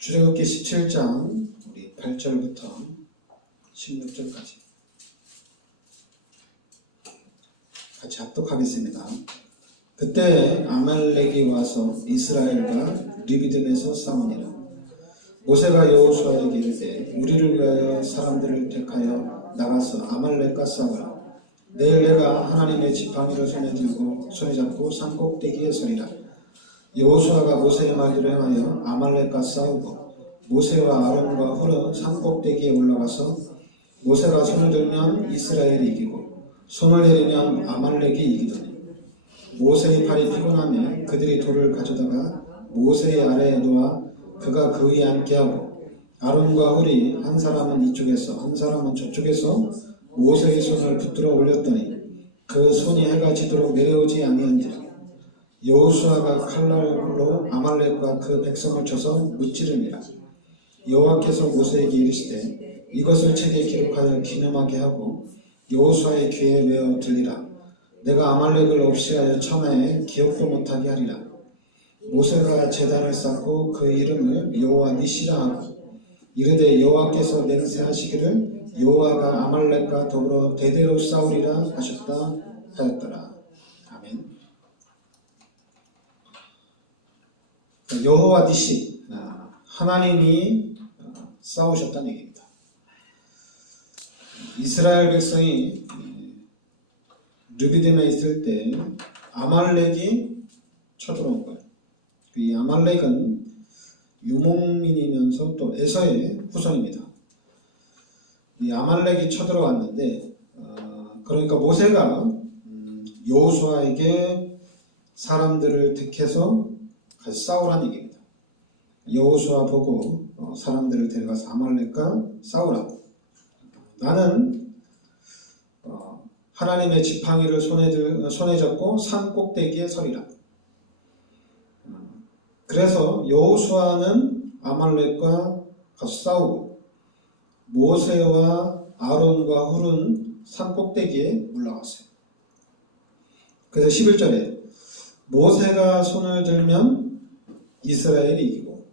출애굽기 17장 우리 8절부터 16절까지 같이 합독하겠습니다. 그때 아말렉이 와서 이스라엘과 르비딤에서 싸우니라. 모세가 여호수아에게 이르되 우리를 위하여 사람들을 택하여 나가서 아말렉과 싸우라. 내일 내가 하나님의 지팡이를 손에 잡고 산 꼭대기에 서리라. 여호수아가 모세의 말대로 행하여 아말렉과 싸우고 모세와 아론과 훌은 산 꼭대기에 올라가서 모세가 손을 들면 이스라엘이 이기고 손을 내리면 아말렉이 이기더니 모세의 팔이 피곤하며 그들이 돌을 가져다가 모세의 아래에 놓아 그가 그 위에 앉게 하고 아론과 훌이 한 사람은 이쪽에서 한 사람은 저쪽에서 모세의 손을 붙들어 올렸더니 그 손이 해가 지도록 내려오지 아니한지라. 여호수아가 칼날로 아말렉과 그 백성을 쳐서 무찌르니라. 여호와께서 모세에게 이르시되 이것을 책에 기록하여 기념하게 하고 여호수아의 귀에 외어 들리라. 내가 아말렉을 없이 하여 천하에 기억도 못하게 하리라. 모세가 제단을 쌓고 그 이름을 여호와 니시라 하고 이르되 여호와께서 맹세하시기를 여호와가 아말렉과 더불어 대대로 싸우리라 하셨다 하였더라. 아멘. 여호와 니시, 하나님이 싸우셨다는 얘기입니다. 이스라엘 백성이 르비딤에 있을 때 아말렉이 쳐들어온 거예요. 이 아말렉은 유목민이면서 또 에서의 후손입니다. 이 아말렉이 쳐들어왔는데 그러니까 모세가 여호수아에게 사람들을 택해서 같이 싸우라는 얘기입니다. 여호수아 보고 사람들을 데려가서 아말렉과 싸우라. 나는 하나님의 지팡이를 손에 잡고 산 꼭대기에 서리라. 그래서 여호수아는 아말렉과 가서 싸우고 모세와 아론과 훌은 산 꼭대기에 올라갔어요. 그래서 11절에 모세가 손을 들면 이스라엘이 이기고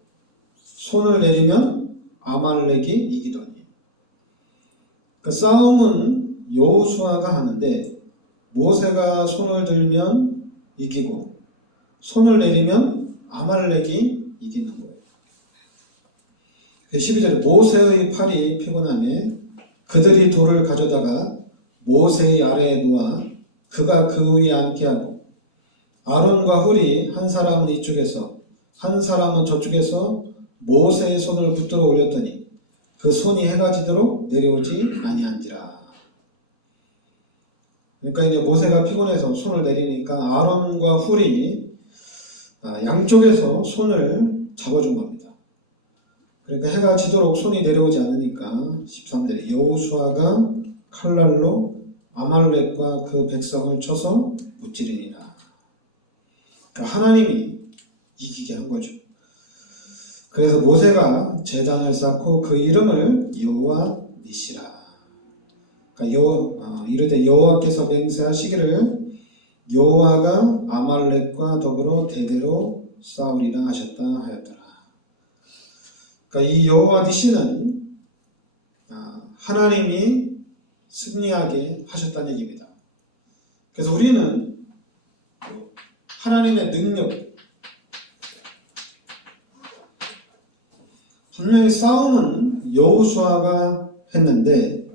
손을 내리면 아말렉이 이기더니. 그 싸움은 여호수아가 하는데 모세가 손을 들면 이기고 손을 내리면 아말렉이 이기는 거예요. 12절에 모세의 팔이 피곤하며 그들이 돌을 가져다가 모세의 아래에 놓아 그가 그 위에 앉게 하고 아론과 훌이 한 사람은 이쪽에서 한 사람은 저쪽에서 모세의 손을 붙들어 올렸더니 그 손이 해가 지도록 내려오지 아니한지라. 그러니까 이제 모세가 피곤해서 손을 내리니까 아론과 훌이 양쪽에서 손을 잡아준 겁니다. 그러니까 해가 지도록 손이 내려오지 않으니까 13절에 여호수아가 칼날로 아말렉과 그 백성을 쳐서 무찌르니라. 그러니까 하나님이 이기게 한 거죠. 그래서 모세가 제단을 쌓고 그 이름을 여호와 니시라. 그러니까 이르되 여호와께서 맹세하시기를 여호와가 아말렉과 더불어 대대로 싸우리라 하셨다 하였더라. 그러니까 이 여호와 니시는 하나님이 승리하게 하셨다는 얘기입니다. 그래서 우리는 하나님의 능력, 분명히 싸움은 여호수아가 했는데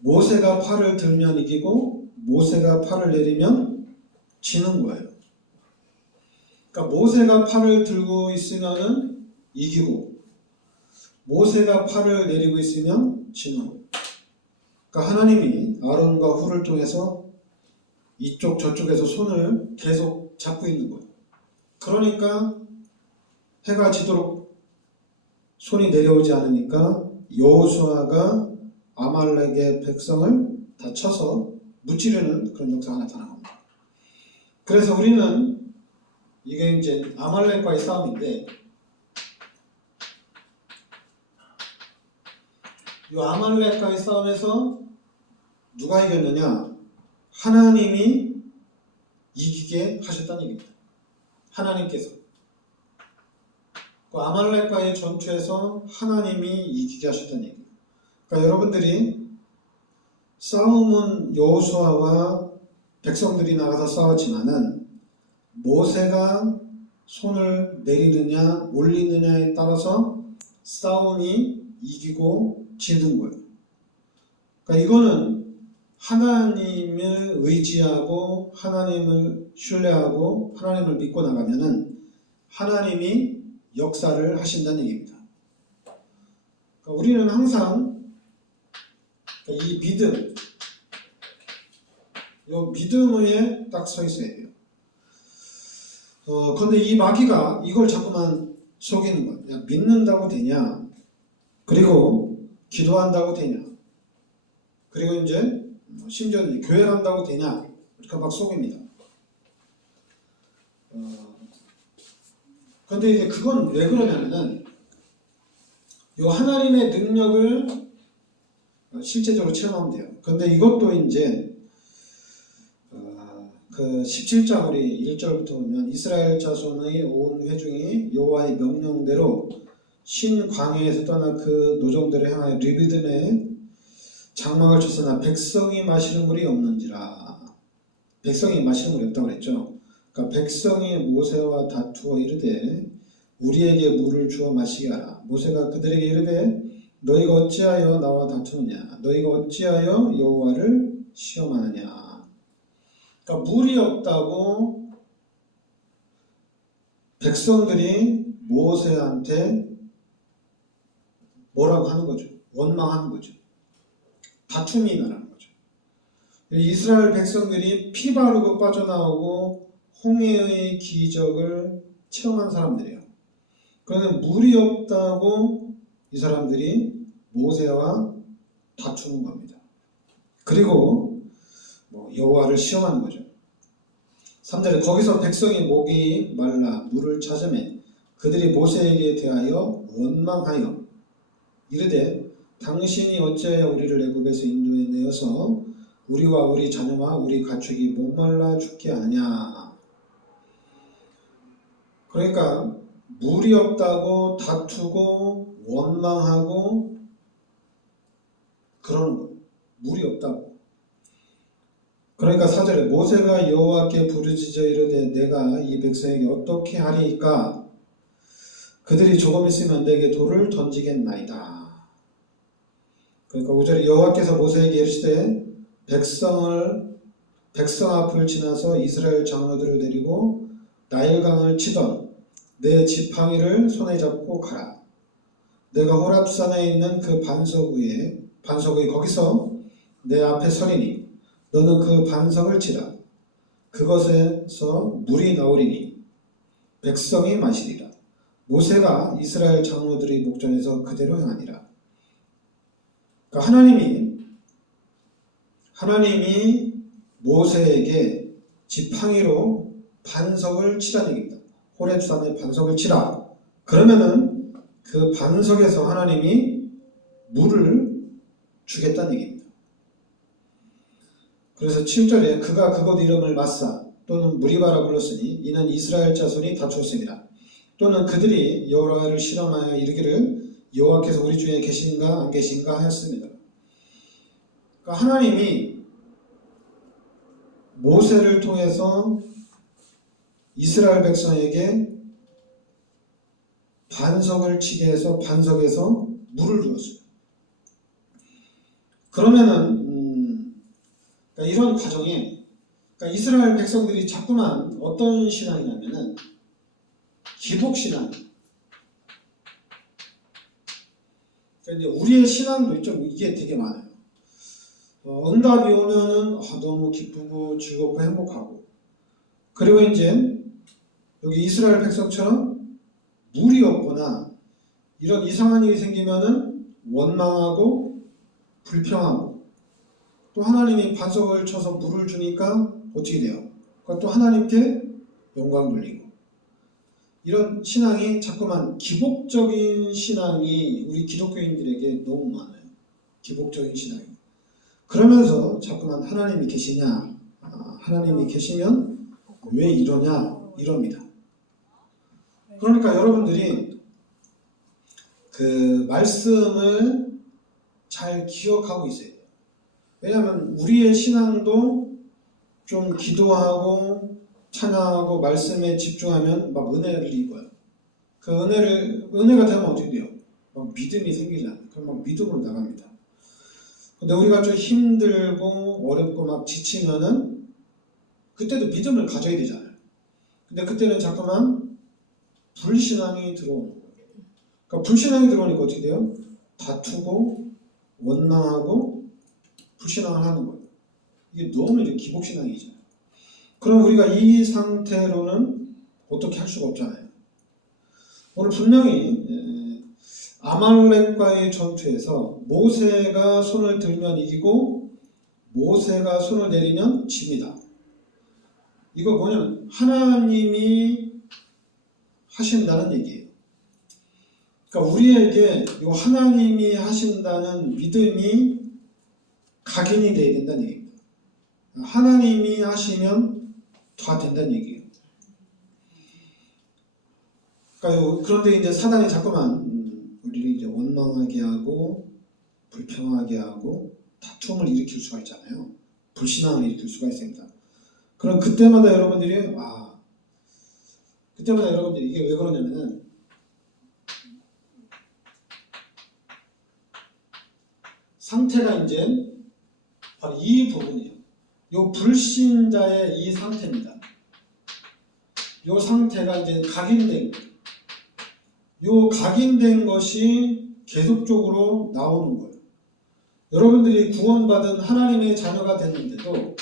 모세가 팔을 들면 이기고 모세가 팔을 내리면 지는 거예요. 그러니까 모세가 팔을 들고 있으면 이기고 모세가 팔을 내리고 있으면 지는 거예요. 그러니까 하나님이 아론과 훌을 통해서 이쪽 저쪽에서 손을 계속 잡고 있는 거예요. 그러니까 해가 지도록 손이 내려오지 않으니까 여호수아가 아말렉의 백성을 다 쳐서 무찌르는 그런 역사가 나타난 겁니다. 그래서 우리는 이게 이제 아말렉과의 싸움인데 이 아말렉과의 싸움에서 누가 이겼느냐? 하나님이 이기게 하셨다는 얘기입니다. 하나님께서. 그 아말렉과의 전투에서 하나님이 이기게 하셨다는 얘기예요. 그러니까 여러분들이 싸움은 여호수아와 백성들이 나가서 싸웠지만은 모세가 손을 내리느냐 올리느냐에 따라서 싸움이 이기고 지는 거예요. 그러니까 이거는 하나님을 의지하고 하나님을 신뢰하고 하나님을 믿고 나가면은 하나님이 역사를 하신다는 얘기입니다. 그러니까 우리는 항상 이 믿음, 이 믿음에 딱 서 있어야 돼요. 그런데 이 마귀가 이걸 자꾸만 속이는 거예요. 야, 믿는다고 되냐? 그리고 기도한다고 되냐? 그리고 이제 심지어 교회를 한다고 되냐? 이렇게 막 속입니다. 그런데 이제 그건 왜 그러냐면은 이 하나님의 능력을 실제적으로 체험하면 돼요. 그런데 이것도 이제 그 17장 우리 1절부터 보면 이스라엘 자손의 온 회중이 여호와의 명령대로 신 광야에서 떠나 그 노정대로 향하여 르비딤에 장막을 쳤으나 백성이 마시는 물이 없는지라. 백성이 마시는 물이 없다고 그랬죠. 그러니까 백성이 모세와 다투어 이르되 우리에게 물을 주어 마시게 하라. 모세가 그들에게 이르되 너희가 어찌하여 나와 다투느냐? 너희가 어찌하여 여호와를 시험하느냐? 그러니까 물이 없다고 백성들이 모세한테 뭐라고 하는 거죠? 원망하는 거죠. 다툼이 일어나는 거죠. 이스라엘 백성들이 피 바르고 빠져나오고 홍해의 기적을 체험한 사람들이에요. 그런데 물이 없다고 이 사람들이 모세와 다투는 겁니다. 그리고 여호와를 시험하는 거죠. 3절에 거기서 백성이 목이 말라 물을 찾으매 그들이 모세에게 대하여 원망하여 이르되 당신이 어찌하여 우리를 애굽에서 인도해 내어서 우리와 우리 자녀와 우리 가축이 목말라 죽게 하느냐. 그러니까 물이 없다고 다투고 원망하고 그러는 거예요. 물이 없다고. 그러니까 4절에 모세가 여호와께 부르짖어 이르되 내가 이 백성에게 어떻게 하리이까? 그들이 조금 있으면 내게 돌을 던지겠나이다. 그러니까 5절에 여호와께서 모세에게 이르시되 백성 앞을 지나서 이스라엘 장로들을 데리고 나일강을 치던 내 지팡이를 손에 잡고 가라. 내가 호랍산에 있는 그 반석이 거기서 내 앞에 서리니 너는 그 반석을 치라. 그것에서 물이 나오리니 백성이 마시리라. 모세가 이스라엘 장로들의 목전에서 그대로 행하니라. 그러니까 하나님이 모세에게 지팡이로 반석을 치라는 얘기입니다. 호렙산에 반석을 치라. 그러면은 그 반석에서 하나님이 물을 주겠다는 얘기입니다. 그래서 7절에 그가 그곳 이름을 마사 또는 무리바라 불렀으니 이는 이스라엘 자손이 다투었습니다. 또는 그들이 여호와를 실험하여 이르기를 여호와께서 우리 중에 계신가 안 계신가 하였습니다. 그러니까 하나님이 모세를 통해서 이스라엘 백성에게 반석을 치게 해서 반석에서 물을 주었어요. 그러면은 그러니까 이런 과정에 그러니까 이스라엘 백성들이 자꾸만 어떤 신앙이냐면은 기복신앙. 그러니까 이제 우리의 신앙도 좀 이게 되게 많아요. 응답이 오면은 너무 기쁘고 즐겁고 행복하고, 그리고 이제 여기 이스라엘 백성처럼 물이 없거나 이런 이상한 일이 생기면은 원망하고 불평하고, 또 하나님이 반석을 쳐서 물을 주니까 어떻게 돼요? 그러니까 또 하나님께 영광 돌리고, 이런 신앙이 자꾸만 기복적인 신앙이 우리 기독교인들에게 너무 많아요. 기복적인 신앙이. 그러면서 자꾸만 하나님이 계시냐, 하나님이 계시면 왜 이러냐, 이럽니다. 그러니까 여러분들이 그 말씀을 잘 기억하고 있어야 돼요. 왜냐하면 우리의 신앙도 좀 기도하고 찬양하고 말씀에 집중하면 막 은혜를 입어요. 그 은혜가 되면 어떻게 돼요? 막 믿음이 생기잖아요. 그럼 막 믿음으로 나갑니다. 근데 우리가 좀 힘들고 어렵고 막 지치면은 그때도 믿음을 가져야 되잖아요. 근데 그때는 자꾸만 불신앙이 들어오는 거예요. 그러니까 불신앙이 들어오니까 어떻게 돼요? 다투고 원망하고 불신앙을 하는 거예요. 이게 너무 이제 기복신앙이잖아요. 그럼 우리가 이 상태로는 어떻게 할 수가 없잖아요. 오늘 분명히 아말렉과의 전투에서 모세가 손을 들면 이기고 모세가 손을 내리면 집니다. 이거 뭐냐면 하나님이 하신다는 얘기예요. 그러니까 우리에게 이 하나님이 하신다는 믿음이 각인이 돼야 된다는 얘기입니다. 하나님이 하시면 다 된다는 얘기예요. 그러니까 그런데 이제 사단이 자꾸만 우리를 이제 원망하게 하고 불평하게 하고 다툼을 일으킬 수가 있잖아요. 불신앙을 일으킬 수가 있습니다. 그럼 그때마다 여러분들이 이게 왜 그러냐면은 상태가 이제 바로 이 부분이에요. 이 불신자의 이 상태입니다. 이 상태가 이제 각인된 거예요. 이 각인된 것이 계속적으로 나오는 거예요. 여러분들이 구원받은 하나님의 자녀가 됐는데도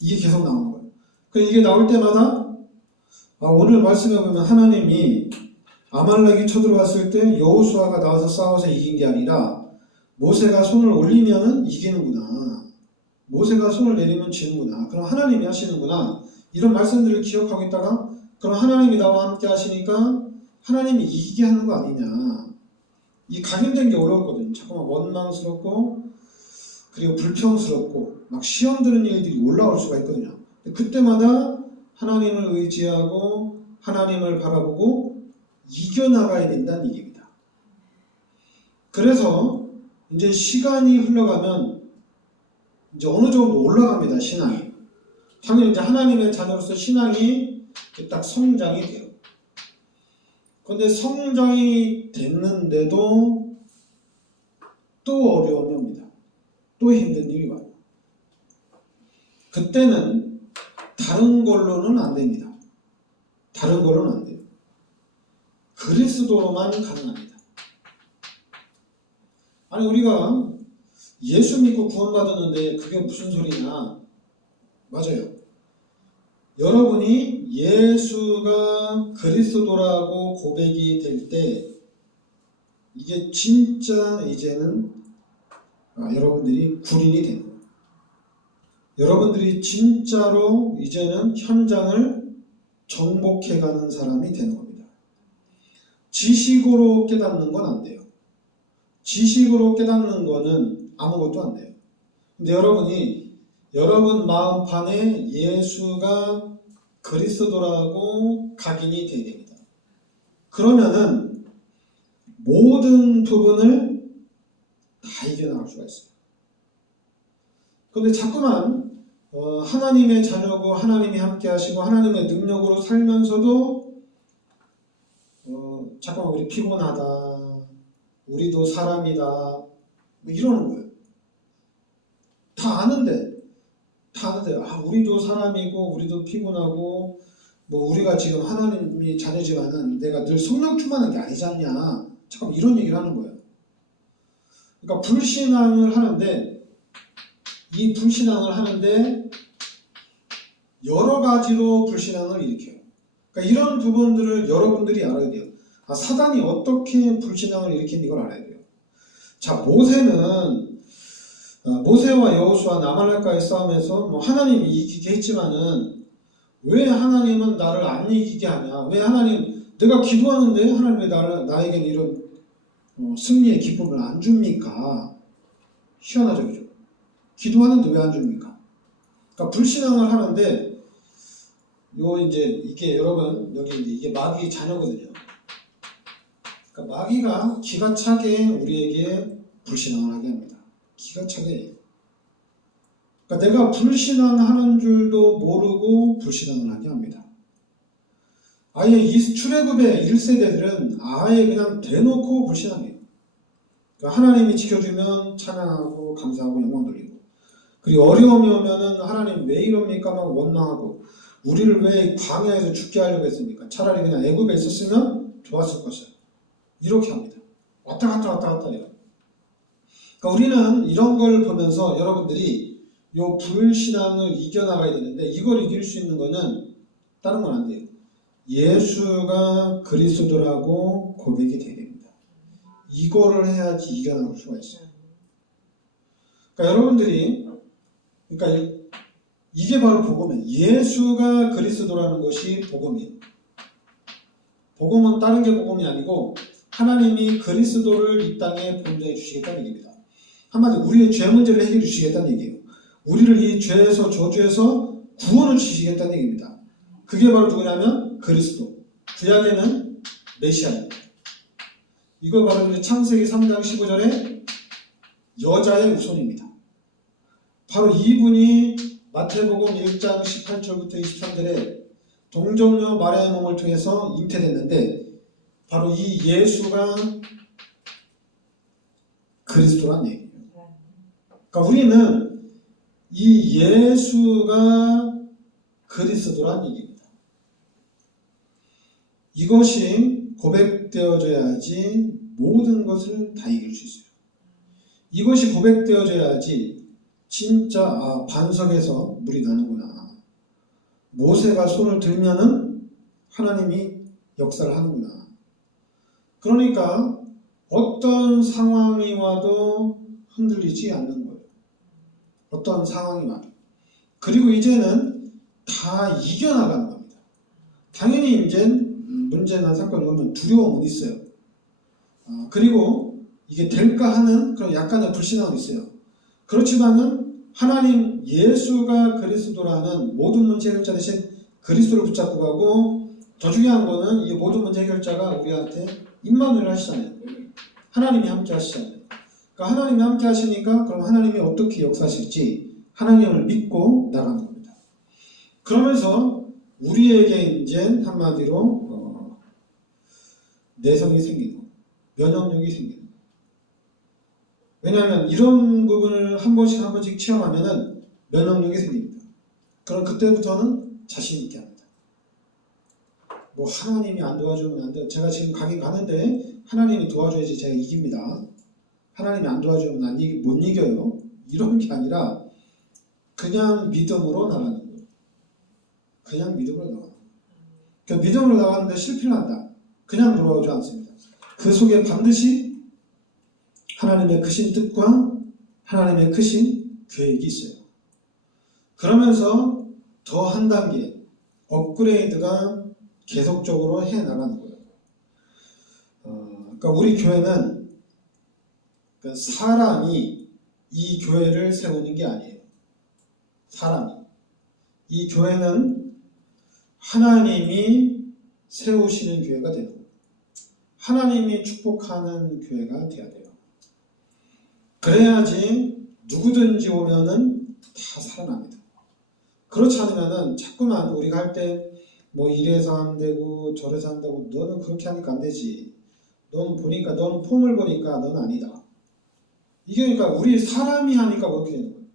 이게 계속 나오는 거예요. 이게 나올 때마다 오늘 말씀에 보면 하나님이 아말렉이 쳐들어왔을 때 여호수아가 나와서 싸워서 이긴 게 아니라 모세가 손을 올리면은 이기는구나. 모세가 손을 내리면 지는구나. 그럼 하나님이 하시는구나. 이런 말씀들을 기억하고 있다가 그럼 하나님이 나와 함께 하시니까 하나님이 이기게 하는 거 아니냐. 이 각인된 게 어려웠거든요. 잠깐만 원망스럽고 그리고 불평스럽고 막 시험 드는 일들이 올라올 수가 있거든요. 그때마다 하나님을 의지하고 하나님을 바라보고 이겨나가야 된다는 얘기입니다. 그래서 이제 시간이 흘러가면 이제 어느 정도 올라갑니다. 신앙이. 당연히 이제 하나님의 자녀로서 신앙이 딱 성장이 돼요. 그런데 성장이 됐는데도 또 어려움이 옵니다. 또 힘든 일이 와요. 그때는 다른 걸로는 안 됩니다. 다른 걸로는 안 돼요. 그리스도로만 가능합니다. 아니 우리가 예수 믿고 구원받았는데 그게 무슨 소리냐? 맞아요. 여러분이 예수가 그리스도라고 고백이 될 때 이게 진짜 이제는 여러분들이 구린이 되는 거예요. 여러분들이 진짜로 이제는 현장을 정복해가는 사람이 되는 겁니다. 지식으로 깨닫는 건 안 돼요. 지식으로 깨닫는 거는 아무것도 안 돼요. 근데 여러분이 여러분 마음판에 예수가 그리스도라고 각인이 되게 됩니다. 그러면은 모든 부분을 다 이겨나갈 수가 있어요. 그런데 자꾸만 하나님의 자녀고 하나님이 함께 하시고 하나님의 능력으로 살면서도 자꾸만 우리 피곤하다. 우리도 사람이다. 뭐 이러는 거예요. 다 아는데 우리도 사람이고 우리도 피곤하고 뭐 우리가 지금 하나님이 자녀지만은 내가 늘 성령 충만한 게 아니지 않냐. 잠깐 이런 얘기를 하는 거예요. 그러니까 불신앙을 하는데 이 불신앙을 하는데 여러 가지로 불신앙을 일으켜요. 그러니까 이런 부분들을 여러분들이 알아야 돼요. 사단이 어떻게 불신앙을 일으키는 이걸 알아야 돼요. 자, 모세와 여호수아 아말렉과의 싸움에서 뭐 하나님이 이기게 했지만은 왜 하나님은 나를 안 이기게 하냐? 왜 내가 기도하는데 하나님 왜 나에게는 이런 승리의 기쁨을 안 줍니까? 희한하죠, 그죠? 기도하는데 왜 안 줍니까? 그러니까 불신앙을 하는데 이게 여러분 여기 이게 마귀의 자녀거든요. 그러니까 마귀가 기가 차게 우리에게 불신앙을 하게 합니다. 기가 차게. 그러니까 내가 불신앙하는 줄도 모르고 불신앙을 하게 합니다. 아예 이 출애굽의 1세대들은 아예 그냥 대놓고 불신앙해요. 그러니까 하나님이 지켜주면 찬양하고 감사하고 영광 돌리고, 그리고 어려움이 오면은 하나님 왜 이럽니까 막 원망하고, 우리를 왜 광야에서 죽게 하려고 했습니까? 차라리 그냥 애굽에 있었으면 좋았을 것이야. 이렇게 합니다. 왔다 갔다 해요. 그러니까 우리는 이런 걸 보면서 여러분들이 요 불신앙을 이겨나가야 되는데, 이걸 이길 수 있는 거는 다른 건 안 돼요. 예수가 그리스도라고 고백이 되게 됩니다. 이거를 해야지 이겨나갈 수가 있어요. 그러니까 여러분들이, 그러니까 이게 바로 복음이에요. 예수가 그리스도라는 것이 복음이에요. 복음은 다른 게 복음이 아니고 하나님이 그리스도를 이 땅에 본전해 주시겠다는 얘기입니다. 한마디로 우리의 죄 문제를 해결해 주시겠다는 얘기예요. 우리를 이 죄에서 저주에서 구원을 주시겠다는 얘기입니다. 그게 바로 누구냐면 그리스도. 구약에는 메시아입니다. 이거 바로 창세기 3장 15절에 여자의 후손입니다. 바로 이분이 마태복음 1장 18절부터 23절에 동정녀 마리아의 몸을 통해서 잉태됐는데, 바로 이 예수가 그리스도란 얘기예요. 그러니까 우리는 이 예수가 그리스도란 얘기입니다. 이것이 고백되어져야지 모든 것을 다 이길 수 있어요. 이것이 고백되어져야지 진짜 반석에서 물이 나는구나. 모세가 손을 들면은 하나님이 역사를 하는구나. 그러니까 어떤 상황이 와도 흔들리지 않는 거예요. 어떤 상황이 와도. 그리고 이제는 다 이겨나가는 겁니다. 당연히 이제 문제나 사건이 오면 두려움은 있어요. 그리고 이게 될까 하는 그런 약간의 불신함은 있어요. 그렇지만은 하나님 예수가 그리스도라는 모든 문제 해결자 대신 그리스도를 붙잡고 가고, 더 중요한 거는 이 모든 문제 해결자가 우리한테 임마누엘 하시잖아요. 하나님이 함께 하시잖아요. 그러니까 하나님이 함께 하시니까 그럼 하나님이 어떻게 역사하실지 하나님을 믿고 나가는 겁니다. 그러면서 우리에게 이제 한마디로 내성이 생기고 면역력이 생기고, 왜냐하면 이런 부분을 한 번씩 체험하면은 면역력이 생깁니다. 그럼 그때부터는 자신 있게 합니다. 뭐 하나님이 안 도와주면 안 돼요. 제가 지금 가긴 가는데 하나님이 도와줘야지 제가 이깁니다. 하나님이 안 도와주면 못 이겨요. 이런 게 아니라 그냥 믿음으로 나가는 거예요. 그냥 믿음으로 나가는 거예요. 그러니까 믿음으로 나가는데 실패를 한다. 그냥 돌아오지 않습니다. 그 속에 반드시 하나님의 크신 뜻과 하나님의 크신 계획이 있어요. 그러면서 더 한 단계 업그레이드가 계속적으로 해나가는 거예요. 그러니까 우리 교회는 사람이 이 교회를 세우는 게 아니에요. 사람이. 이 교회는 하나님이 세우시는 교회가 되는 거예요. 하나님이 축복하는 교회가 돼야 돼요. 그래야지 누구든지 오면은 다 살아납니다. 그렇지 않으면은 자꾸만 우리가 할 때 뭐 이래서 안 되고 저래서 안 되고, 너는 그렇게 하니까 안 되지. 너는 폼을 보니까 너는 아니다. 이게 그러니까 우리 사람이 하니까 그렇게 되는 거예요.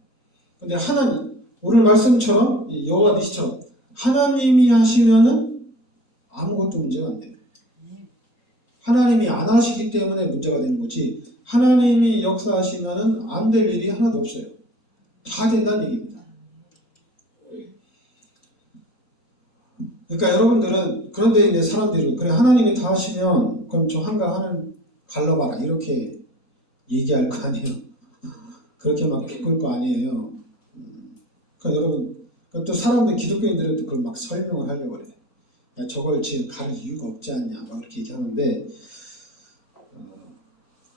근데 하나님, 오늘 말씀처럼 여호와 니시처럼 하나님이 하시면은 아무것도 문제가 안 돼요. 하나님이 안 하시기 때문에 문제가 되는 거지, 하나님이 역사하시면은 안 될 일이 하나도 없어요. 다 된다는 얘기입니다. 그러니까 여러분들은, 그런데 이제 사람들이 그래 하나님이 다 하시면 그럼 저 한가 하나님 갈라봐라 이렇게 얘기할 거 아니에요. 그렇게 막 바꿀 거 아니에요. 그러니까 여러분, 또 사람들 기독교인들은 그걸 막 설명을 하려고 그래요. 야, 저걸 지금 갈 이유가 없지 않냐 막 이렇게 얘기하는데,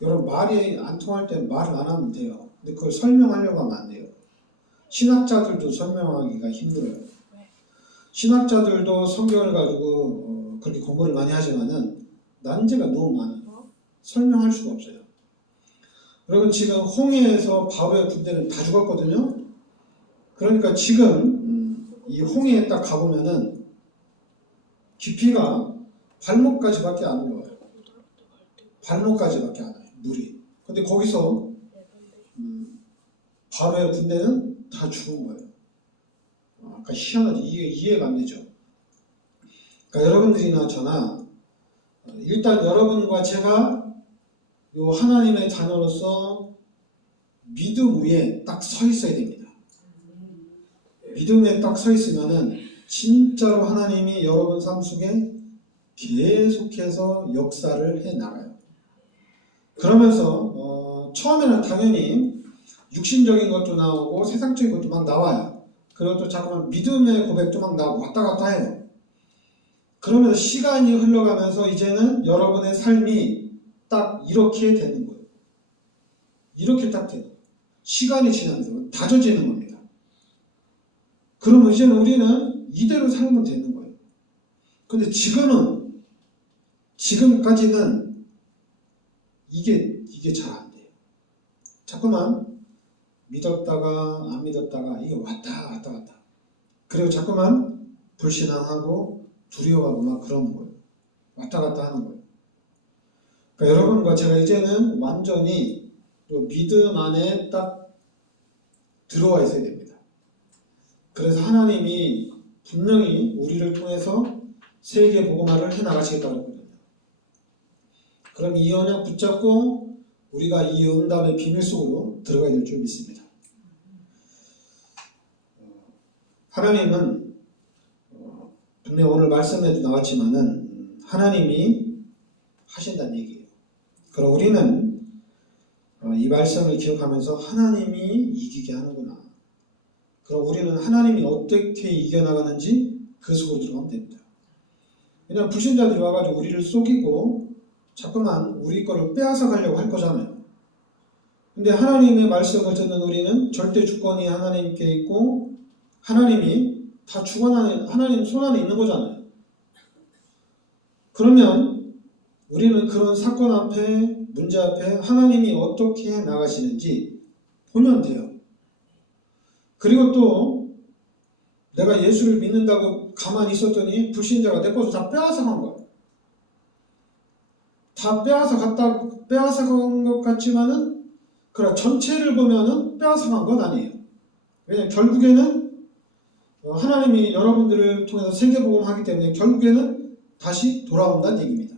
여러분 말이 안 통할 때 말을 안 하면 돼요. 근데 그걸 설명하려고 하면 안 돼요. 신학자들도 설명하기가 힘들어요. 신학자들도 성경을 가지고 그렇게 공부를 많이 하지만은 난제가 너무 많아요. 설명할 수가 없어요. 여러분 지금 홍해에서 바로의 군대는 다 죽었거든요. 그러니까 지금 이 홍해에 딱 가보면은 깊이가 발목까지밖에 안 올라와요. 발목까지밖에 안 와요. 물이. 근데 거기서 바로의 군대는 다 죽은 거예요. 그러니까 희한하지. 이해가 안 되죠. 그러니까 여러분들이나 저나 일단 여러분과 제가 요 하나님의 자녀로서 믿음 위에 딱 서 있어야 됩니다. 믿음에 딱 서 있으면은 진짜로 하나님이 여러분 삶 속에 계속해서 역사를 해 나가요. 그러면서 처음에는 당연히 육신적인 것도 나오고 세상적인 것도 막 나와요. 그리고 또 잠깐만 믿음의 고백도 막 나오고 왔다 갔다 해요. 그러면서 시간이 흘러가면서 이제는 여러분의 삶이 딱 이렇게 되는 거예요. 이렇게 딱 돼요. 시간이 지나면서 다져지는 겁니다. 그러면 이제는 우리는 이대로 살면 되는 거예요. 근데 지금까지는 이게 잘 안 돼요. 자꾸만 믿었다가 안 믿었다가 이게 왔다 갔다. 그리고 자꾸만 불신앙하고 두려워하고 막 그러는 거예요. 왔다 갔다 하는 거예요. 그러니까 여러분과 제가 이제는 완전히 또 믿음 안에 딱 들어와 있어야 됩니다. 그래서 하나님이 분명히 우리를 통해서 세계 복음화를 해나가시겠다고 했거든요. 그럼 이 언약 붙잡고 우리가 이 응답의 비밀 속으로 들어가야 될 줄 믿습니다. 하나님은 분명 오늘 말씀에도 나왔지만은 하나님이 하신다는 얘기예요. 그럼 우리는 이 말씀을 기억하면서 하나님이 이기게 하는구나. 그럼 우리는 하나님이 어떻게 이겨나가는지 그 속으로 들어가면 됩니다. 왜냐하면 불신자들이 와가지고 우리를 속이고 자꾸만 우리 거를 빼앗아 가려고 할 거잖아요. 근데 하나님의 말씀을 듣는 우리는 절대 주권이 하나님께 있고 하나님이 다 주관하는 하나님 손 안에 있는 거잖아요. 그러면 우리는 그런 사건 앞에 문제 앞에 하나님이 어떻게 나가시는지 보면 돼요. 그리고 또 내가 예수를 믿는다고 가만히 있었더니 불신자가 내 것을 다 빼앗아 간 거야. 다 빼앗아 간 것 같지만은 그래 전체를 보면은 빼앗아 간 건 아니에요. 왜냐하면 결국에는 하나님이 여러분들을 통해서 세계복음하기 때문에 결국에는 다시 돌아온다는 얘기입니다.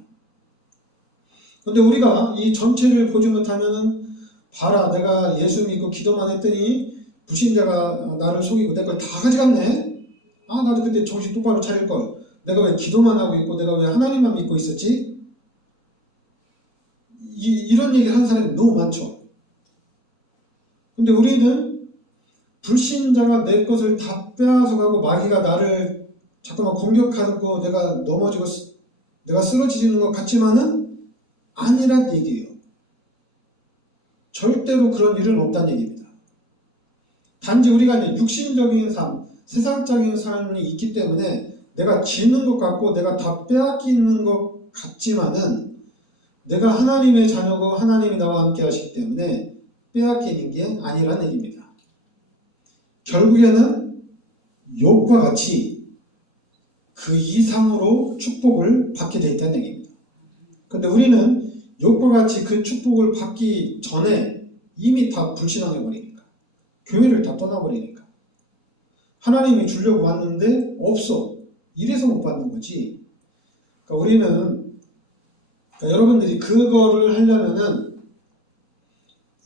그런데 우리가 이 전체를 보지 못하면은 봐라 내가 예수 믿고 기도만 했더니 불신자가 나를 속이고 내 걸 다 가져갔네. 나도 그때 정신 똑바로 차릴걸. 내가 왜 기도만 하고 있고 내가 왜 하나님만 믿고 있었지? 이런 얘기를 하는 사람이 너무 많죠. 근데 우리는 불신자가 내 것을 다 빼앗아가고 마귀가 나를 자꾸만 공격하고 내가 넘어지고 내가 쓰러지는 것 같지만은 아니란 얘기예요. 절대로 그런 일은 없다는 얘기입니다. 단지 우리가 이제 육신적인 삶, 세상적인 삶이 있기 때문에 내가 지는 것 같고 내가 다 빼앗기는 것 같지만은 내가 하나님의 자녀고 하나님이 나와 함께 하시기 때문에 빼앗기는 게 아니라는 얘기입니다. 결국에는 욥과 같이 그 이상으로 축복을 받게 돼 있다는 얘기입니다. 그런데 우리는 욥과 같이 그 축복을 받기 전에 이미 다 불신앙해버리니까 교회를 다 떠나버리니까 하나님이 주려고 왔는데 없어. 이래서 못 받는 거지. 그러니까 우리는 여러분들이 그거를 하려면은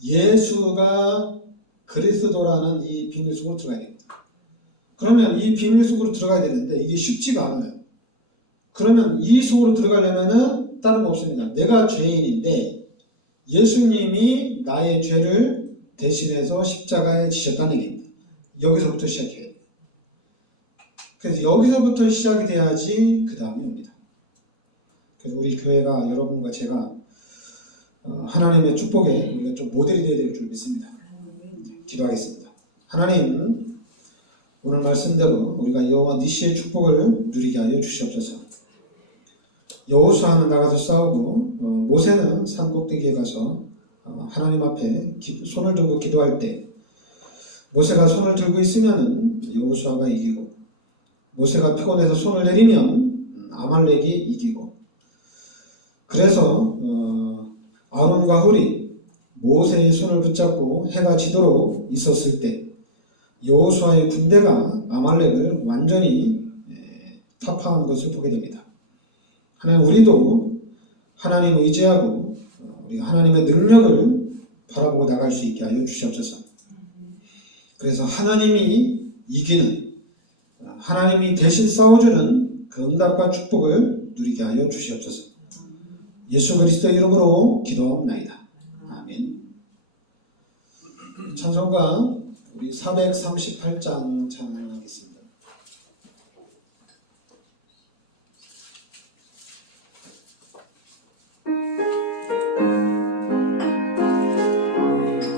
예수가 그리스도라는 이 비밀 속으로 들어가야 됩니다. 그러면 이 비밀 속으로 들어가야 되는데 이게 쉽지가 않아요. 그러면 이 속으로 들어가려면은 다른 거 없습니다. 내가 죄인인데 예수님이 나의 죄를 대신해서 십자가에 지셨다는 얘기입니다. 여기서부터 시작해야 돼요. 그래서 여기서부터 시작이 돼야지 그 다음이 옵니다. 그래서 우리 교회가 여러분과 제가 하나님의 축복에 우리가 좀 모델이 되어야 될 줄 믿습니다. 기도하겠습니다. 하나님, 오늘 말씀대로 우리가 여호와 니시의 축복을 누리게 하여 주시옵소서. 여호수아는 나가서 싸우고 모세는 산 꼭대기에 가서 하나님 앞에 손을 들고 기도할 때 모세가 손을 들고 있으면 여호수아가 이기고 모세가 피곤해서 손을 내리면 아말렉이 이기고 그래서 아론과 훌이 모세의 손을 붙잡고 해가 지도록 있었을 때 여호수아의 군대가 아말렉을 완전히 타파한 것을 보게 됩니다. 하나님 우리도 하나님 의지하고 우리가 하나님의 능력을 바라보고 나갈 수 있게 하여 주시옵소서. 그래서 하나님이 이기는 하나님이 대신 싸워주는 그 응답과 축복을 누리게 하여 주시옵소서. 예수 그리스도의 이름으로 기도합나이다. 아멘. 찬송가 우리 438장 찬양